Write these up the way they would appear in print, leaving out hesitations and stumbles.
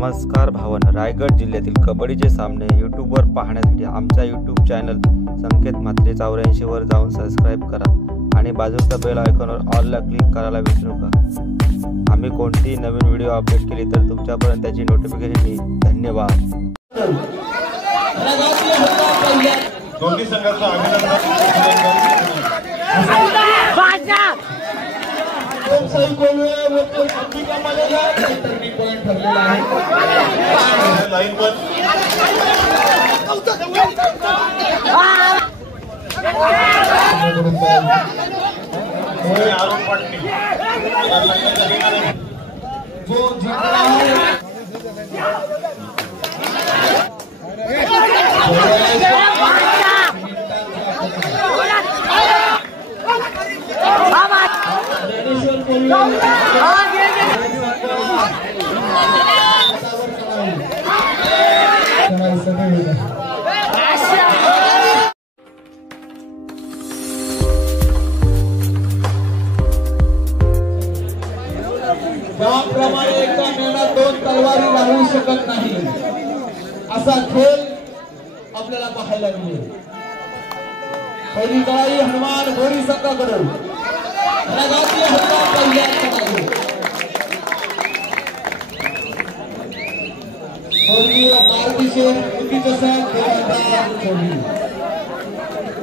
नमस्कार भावांनो, रायगड जिल्ह्यातील कबड्डीचे सामने यूट्यूबवर पाहण्यासाठी आमच्या यूट्यूब चॅनल संकेत म्हात्रे 84 वर जाऊन सबस्क्राइब करा आणि बाजूच्या बेल आयकॉनवर ऑल ला क्लिक करायला विसरू नका। आम्ही कोणतीही नवीन व्हिडिओ अपडेट केली तर तुमच्यापर्यंत त्याची नोटिफिकेशन येईल। धन्यवाद। दोन्ही संघाचं अभिनंदन। सही कोल्हे वरती अंबिका मालेगा टर्निंग पॉइंट ठरलेला आहे। लाईन वर आरोप पाटणी जो जिंकला आहे ज्याप्रमाणे एका मेळात दोन तलवारी लागू शकत नाही असा खेळ आपल्याला पाहायला मिळेल। पहिली लढाई हनुमान गोरी संघाकडून रगाची हत्या पहिल्या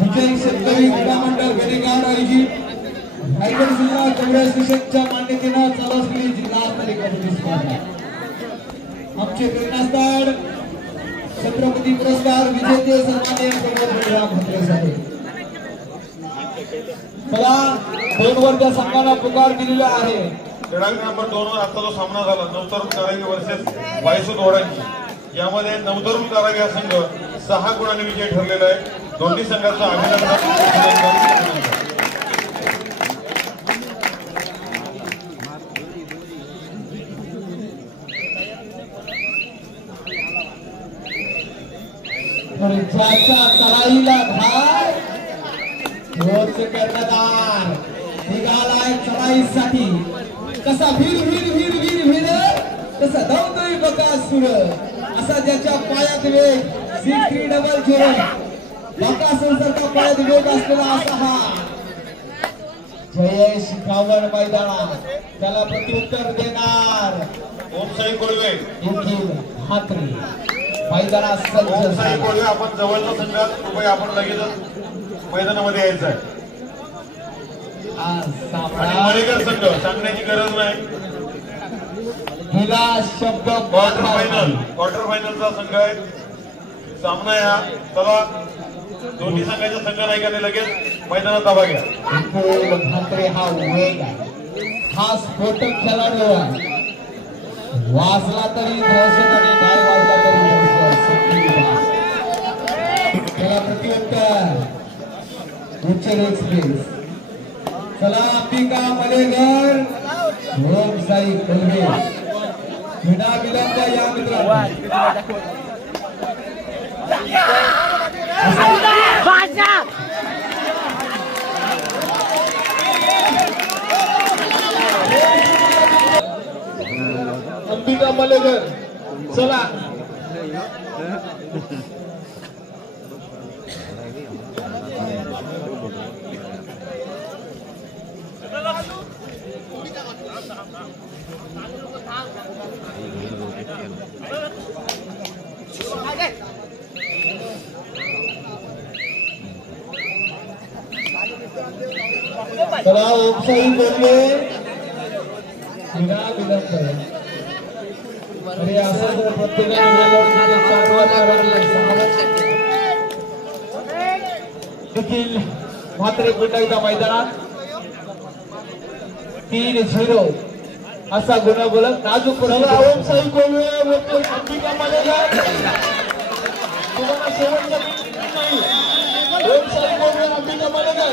विजय शेतकरी क्रीडा मंडळ बेलेगाव आयोजित रायगड जिल्हा काँग्रेस निषेधच्या मान्यतेने चालू असलेली जिल्हास्तरीय कबड्डी स्पर्धा आमचे प्रेरणास्थान छत्रपती पुरस्कार विजेते सन्माननीय सर्व म्हात्रे साहेब। मला 2 वर्ग संघाला पुकार दिलेला आहे। क्रमांक नंबर 2 वर आता जो सामना झाला नवतरुण कारागी वर्सेस वायसू दोडांची, यामध्ये नवतरुण कारागी हा संघ 6 गुणांनी विजय ठरलेला आहे। दोन्ही संघाचं अभिनंदन। ज्याच्या तराईला धार रोज कर्णधार निघालाय चढाईसाठी, कसा भीर भीर भीर भीर भीर तसा धावतोय बकासूर, असा ज्याच्या पायात वेग 6300 बकासूरचा पायात वेग असलेला असा हा जयेश गावण मैदानात त्याला प्रत्युत्तर देणार ओमसाई कोळवे देखील म्हात्रे मैदानात सज्ज। ओमसाई कोळवे आपण जवळच्या संघात कृपया आपण लगेच मैदानामध्ये यायचं आहे। मलेकर संघ सांगण्याची गरज नाही, हिला शब्द क्वार्टर फायनलचा संघ आहे सामना या। चला दोन्ही संघाच्या संघ नायकाने लगेच मैदानात दाबा घ्या। म्हात्रे हा वेग हा स्फोटक खेळाडू वाचला तरी दहशत आणि नाही वाजला तरी त्याला प्रत्युत्तर उच्चर एक्सप्रेस। चला अंबिका मलेगर ओमसाई कोल्हे विना विलंब या मित्रांनो अंबिका मलेगर चला चला ओमसाई कोल्हे विना विलंब अरे असं जर प्रत्येकाने देखील म्हात्रे पुन्हा एकदा मैदानात 3-0 असा गुणगोलक नाजूक ओमसाई कोल्हे अंबिका मलेगा तुम्हाला शेवटचा नाही ओमसाई कोल्हे अंबिका मलेगा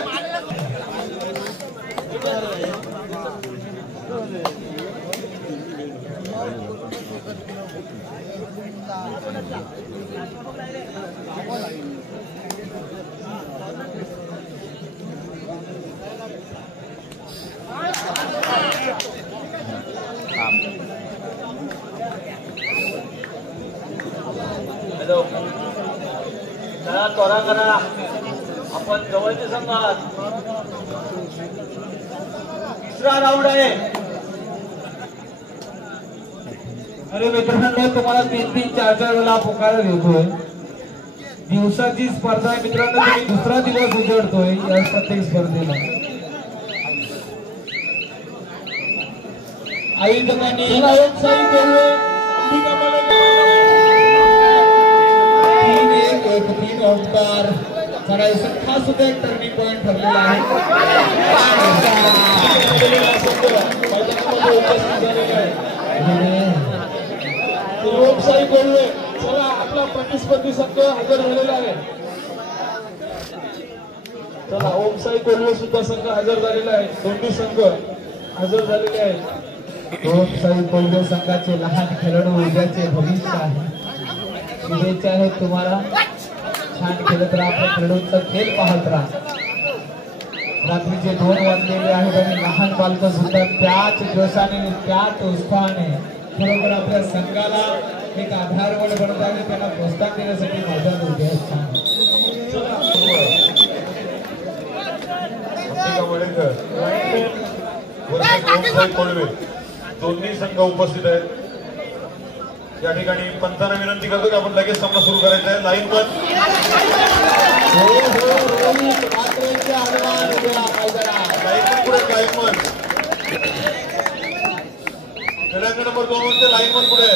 चला त्वरा करा, आपण जवळचे संघ आहात. तिसरा राऊंड आहे. अरे मित्रांनो, तुम्हाला 3-3, 4-4 वेळा पुकारा देतोय. दिवसाची स्पर्धा आहे मित्रांनो, तुम्ही दुसरा दिवस उजळतोय या प्रत्येक स्पर्धेला. आई जगाने साई केले 3-1 ओंकार चढाई हा सुद्धा एक टर्निंग पॉइंट ठरलेला आहे. साई कोल्हे चला आपला प्रतिस्पर्धी संघ हजर झालेला आहे. चला ओम साई कोल्हे सुद्धा संघ हजर झालेला आहे. दोन्ही संघ हजर झालेले आहेत. ओम साई कोल्हे संघाचे लहान खेळाडू उद्याचे भविष्य आहे. शुभेच्छा आहेत तुम्हाला. छान खेळत राहा. आपल्या खेळाडूंचा खेळ पाहत राहा. रात्रीचे 2 वाजलेले आहेत आणि लहान बालक सुद्धा त्याच जोशाने त्याच उत्साहाने खरोखर आपल्या संघाला एक आधारवड बनत आहे. त्यांना प्रोत्साहन देण्यासाठी मैदान उभे आहेत. दोन्ही संघ उपस्थित आहेत. या ठिकाणी पंचांना विनंती करतो की आपण लगेच सामना सुरू करायचा आहे. लाईन वन नंबर 2 वरती लाईन वन पुढे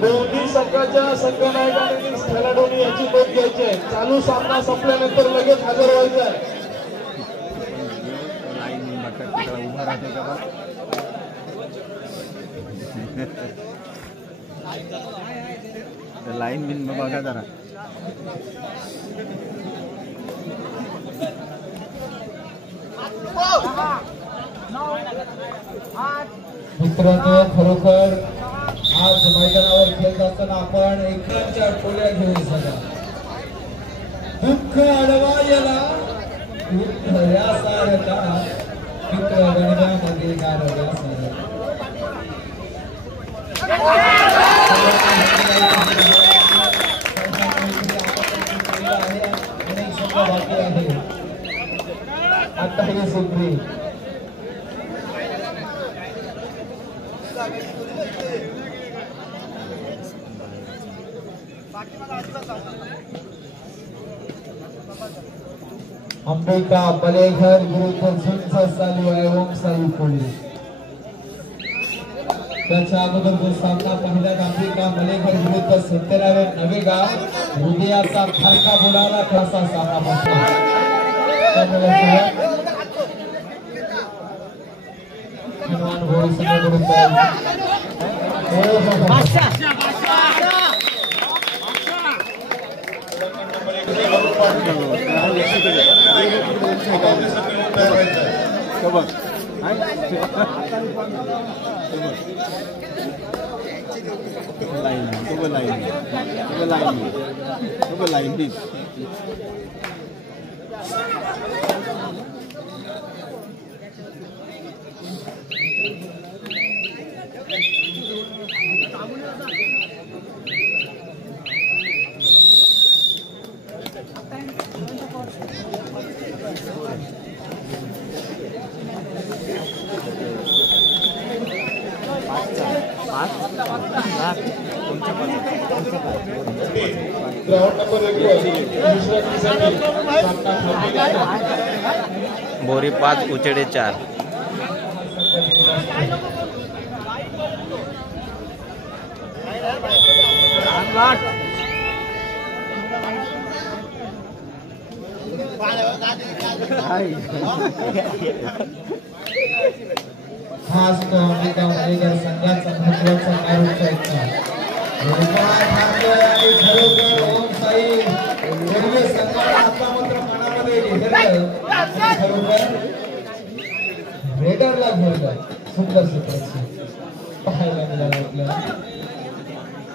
दोन्ही संघाच्या संघनायकांनी खेळाडूंनी याची नोंद घ्यायची आहे. चालू सामना संपल्यानंतर लगेच हजर व्हायचं आहे. लाईन बिन बघा जरा. मित्रांनो, खरोखर आज मैदानावर खेळत असताना आपण एकरांच्या टोल्या घेऊन सगळा दुःख अडवायला या सारखा मित्र गणव्यामध्ये गारव्या सारखा अनेक शब्द बाकी आहे. आता हे सुप्री अंबिका बलेघर विरुद्ध झुंज चालू आहे. ओम साई कोल्हे त्याच्या अगोदर जो सामना पहिला अंबिका बलेघर विरुद्ध 17वे नवेगाव हृदयाचा फरका बोलायला कसा सामना बसला. हनुमान घोडी संघाकडून बोरी 5 उचेडे 4. खास अंबिका बलेघर संघाचा महत्वाचा कार्यक्रम खरोखर ओम साई कोल्हे संघाला आता मात्र मनामध्ये घेतलं. खरोखर सेंटरला घेऊन सुंदर सुंदर पाहायला मिळालं आपल्याला.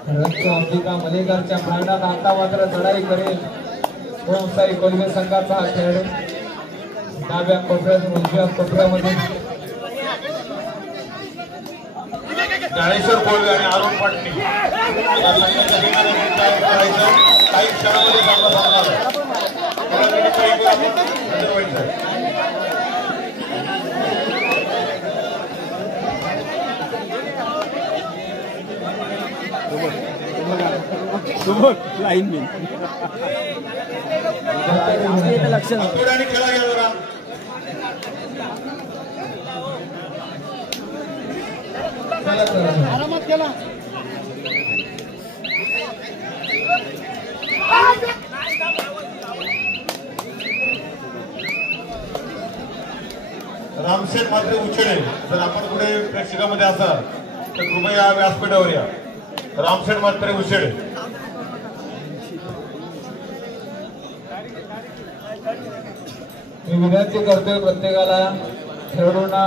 रक्त अंबिका मलेकरच्या प्राणात आता मात्र लढाई करेल ओमसाई कोल्हे संघाचा हा खेळ. डाव्या कोपऱ्यातून उजव्या कोपऱ्यामध्ये ज्ञानेश्वर कोल्हे आणि अरुण पाटणी या संघाच्या ठिकाणी काय करायचं काही क्षणामध्ये सामना संपणार आहे. लाईन मी लक्ष आणि खेळा घ्या जरा. आरामात केला. रामशेठ मात्र उचेडे जर आपण कुठे प्रेक्षकामध्ये असाल तर कृपया व्यासपीठावर या. रामशेठ मात्र उचेडे. मी विनंती करतोय प्रत्येकाला खेळाडूंना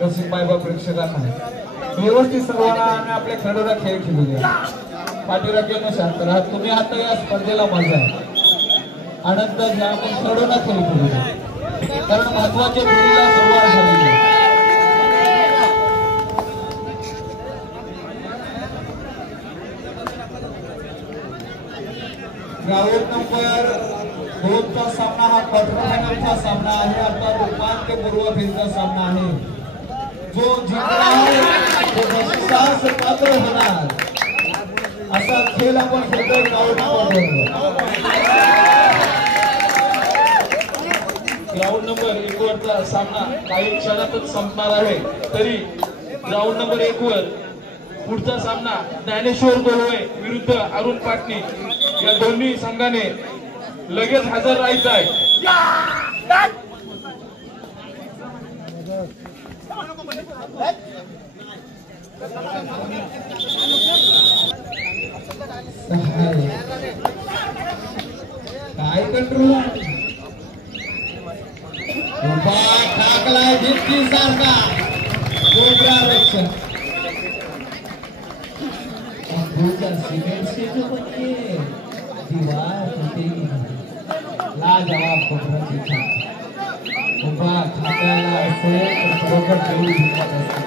रसिक मायबा प्रेक्षकांना व्यवस्थित सर्वांना आपल्या खेळाडूला खेळ खेळू द्या. पाठीराखीनं शांत राहा. तुम्ही आता या स्पर्धेला मजा आहे आनंद घ्या पण खेळाडूंना खेळ खेळू द्या कारण महत्वाच्या पिढीला सुरुवात झाली आहे. ग्राउंड नंबर 2 चा सामना हा क्वार्टर फायनलचा सामना आहे. आता उपांत्यपूर्व फेजचा सामना आहे. जो जिंकला आहे तो बक्षिसास पात्र होणार असा खेळ आपण खेळतोय ग्राउंड नंबर 1 वरचा सामना काही क्षणातच संपणार आहे. तरी ग्राउंड नंबर 1 वर पुढचा सामना ज्ञानेश्वर कोल्हे विरुद्ध अरुण पाटणी या दोन्ही संघाने लगेच हजर राहायचं आहे. काय कंट्रोल टाकलाय जितकी सारखा कोबरा रक्षण सिमेंट दीवार लाजवाब कोबराची छाप उभा खात्याला असेल तर बरोबर जेवढी हिंमत असते.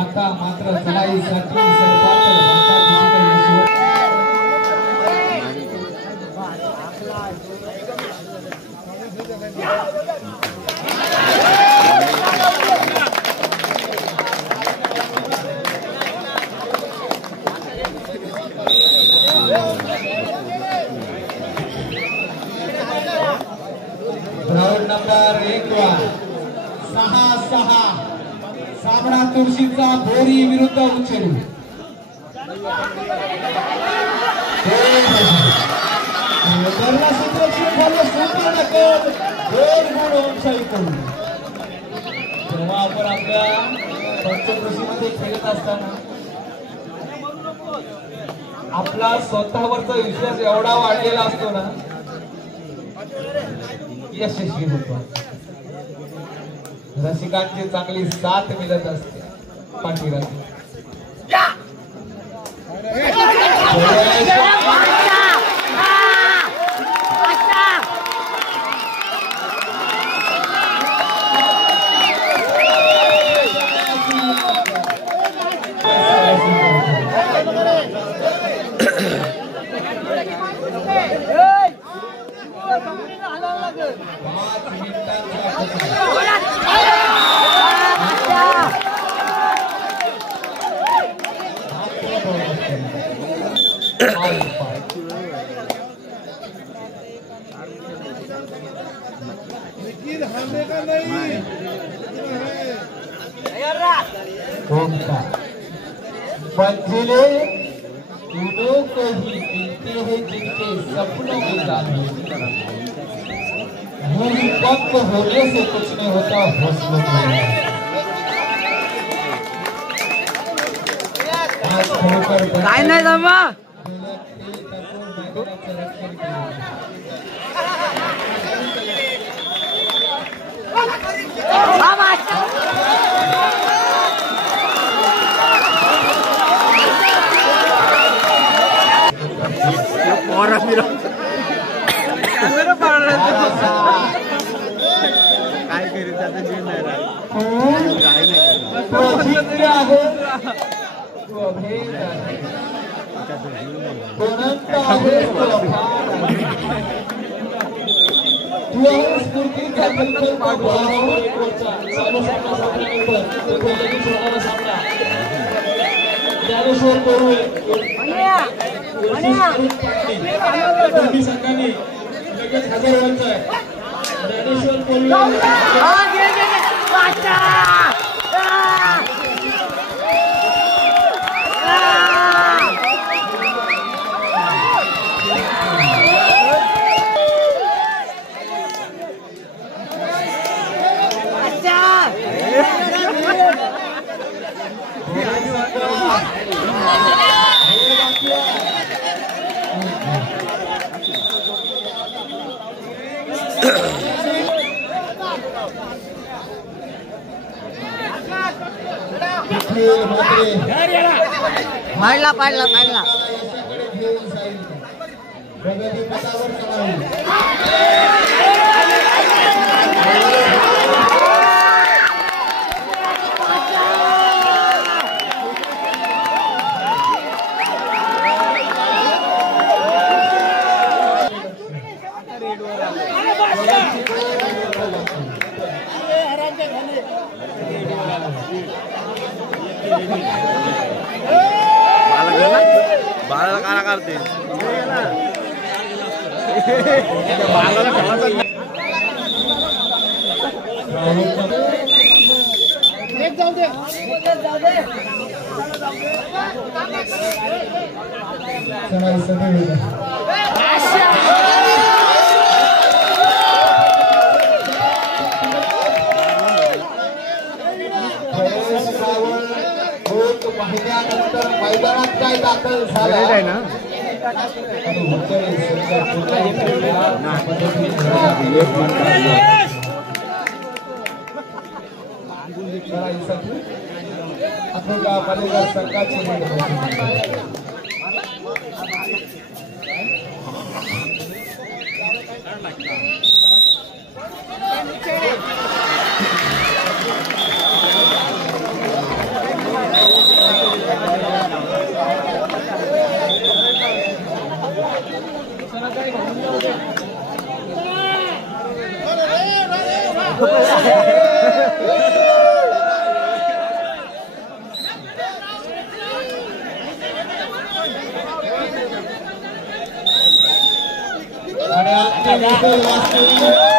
आता मात्र चढाईसाठी सरपातळ भागात ग्राउंड नंबर 1 वर 6-6 सामना तुळशीचा बोरी विरुद्ध उचेडी. जेव्हा आपण आपल्या पंचकृषीमध्ये खेळत असताना आपला स्वतःवरचा विश्वास एवढा वाढलेला असतो ना यशस्वी होतो. रसिकांची चांगली साथ मिळत असते पाठीराखी. मंजिले उनों को ही मिलते हैं जिनके सपनों में जाने. पक्क होने से कुछ नहीं होता, हौसलों में. काय नाही जमा बाबा काय करीत आता जे नाही ज्ञानेश्वर कोरुळे दोन्ही संघांनी लगेच हजर व्हायचं आहे. ज्ञानेश्वर कोरुळे पाडला पाडला पाडला बाळाला कारा करते महिन्यानंतर मैदानात काय दाखल झाला ना आपण पालेगाव संघाची आणि